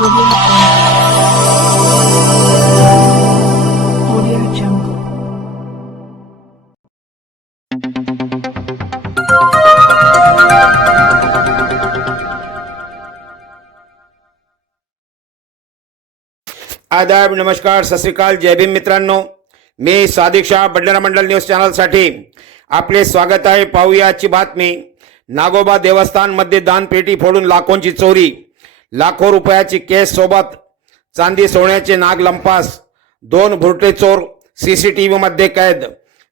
आदाब, नमस्कार, सत श्री अकाल, जय भीम मित्रांनो. मी सादिक शाह, बडनेरा मंडल न्यूज चॅनलसाठी आपले स्वागत आहे. पाहूया आजची बातमी. नागोबा देवस्थान मध्ये दानपेटी फोडून लाखोंची चोरी, लाखो रुपयाची केस सोबत चांदी सोन्याचे नाग लंपास, 2 भुरटे चोर सीसीटीव्ही मध्ये कैद.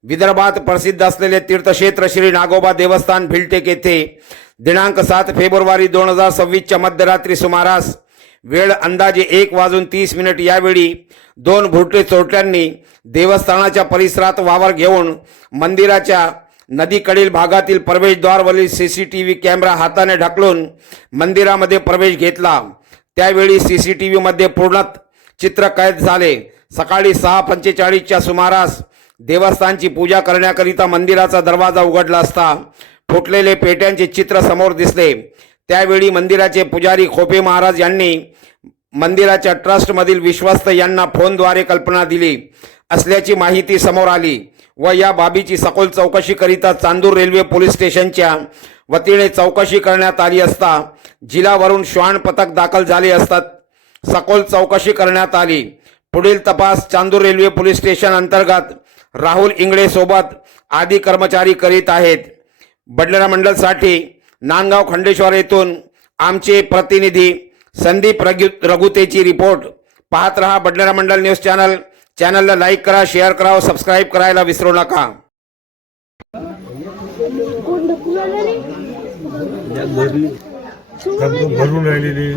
विदर्भात प्रसिद्ध असलेले तीर्थक्षेत्र श्री नागोबा देवस्थान भिलटेक येथे दिनांक 7 फेब्रुवारी 2026च्या मध्यरात्री सुमारास वेळ अंदाजे 1:30 यावेळी 2 भुरटे चोरट्यांनी देवस्थानाच्या परिसरात वावर घेऊन मंदिराच्या नदीकडील भागातील प्रवेशद्वारवरील सीसीटीव्ही कॅमेरा हाताने ढकलून मंदिरामध्ये प्रवेश घेतला. त्यावेळी सीसीटीव्ही मध्ये पूर्ण चित्र कैद झाले. सकाळी 6:45च्या सुमारास देवस्थानची पूजा करण्याकरिता मंदिराचा दरवाजा उघडला असता फुटलेले पेट्यांचे चित्र समोर दिसले. त्यावेळी मंदिराचे पुजारी खोपे महाराज यांनी मंदिराच्या ट्रस्टमधील विश्वस्त यांना फोनद्वारे कल्पना दिली असल्याची माहिती समोर आली व या बाबीची सखोल चौकशी करिता चांदूर रेल्वे पोलीस स्टेशनच्या वतीने चौकशी करण्यात आली असता जिल्ह्यावरून श्वान पथक दाखल झाले असतात सखोल चौकशी करण्यात आली. पुढील तपास चांदूर रेल्वे पोलीस स्टेशन अंतर्गत राहुल इंगळे सोबत आदी कर्मचारी करीत आहेत. बडनेरा मंडलसाठी नांदगाव खंडेश्वर येथून आमचे प्रतिनिधी संदीप रघुतेची रिपोर्ट. पाहत रहा बडनेरा मंडल न्यूज चॅनल. चॅनलला लाईक करा, शेअर करा व सबस्क्राईब करायला विसरू नका. भरून राहिलेली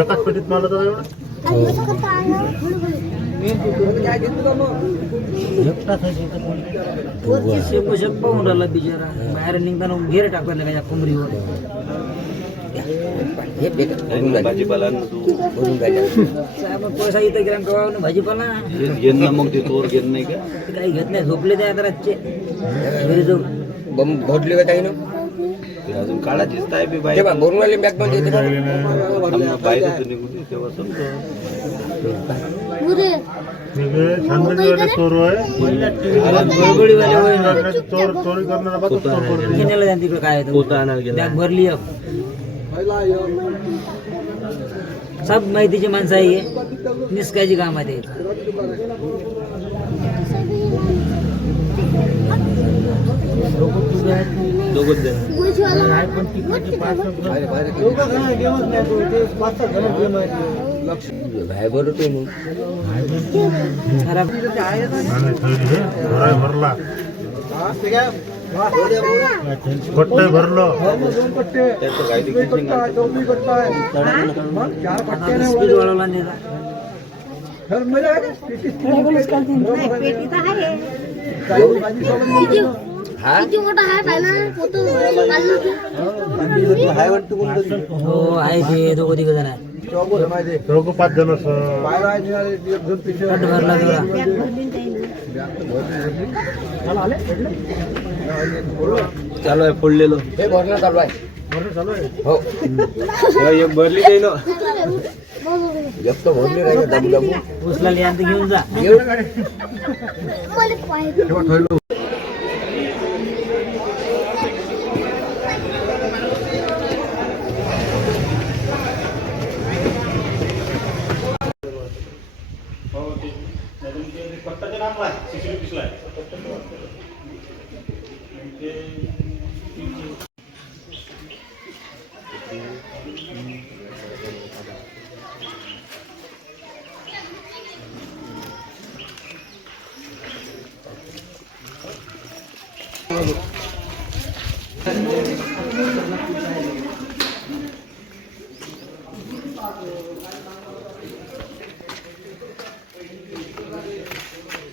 एकाच पेटीत मारलं तर पाहून राहिला बिचारा. बाहेर निघताना घेर टाकला का कोंबरीवर. भाजीपाला पैसा इथं गेला कवा भाजीपाला मग ते चोर घेत नाही का? काही घेत नाही. झोपले ते आता रातचे घरी जाऊन भोटले काही ना अजून काळा दिसत आहे बी बाई भरून आले बॅग मध्ये बाहेर निघून तेव्हा समजा छानगडीवाले चोर आहे. चोर चोरी करणारा बघा चोर करतो. तिकडे काय बॅग भरली सब माहितीची माणसं आहे. निष्काळजी काम आहे. दोघच जण भरला कट्टे भरलो स्पीड वाढवला नाही. हो आहे ते दोघं तिघ जण आहे. 5 जण भरला चालू आहे फोडलेलो हे भरणं चालू आहे. हो एक भरली नाही ना जास्त भरली राहिले दबू दबू उचलाली आणि घेऊन जा.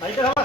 ऐका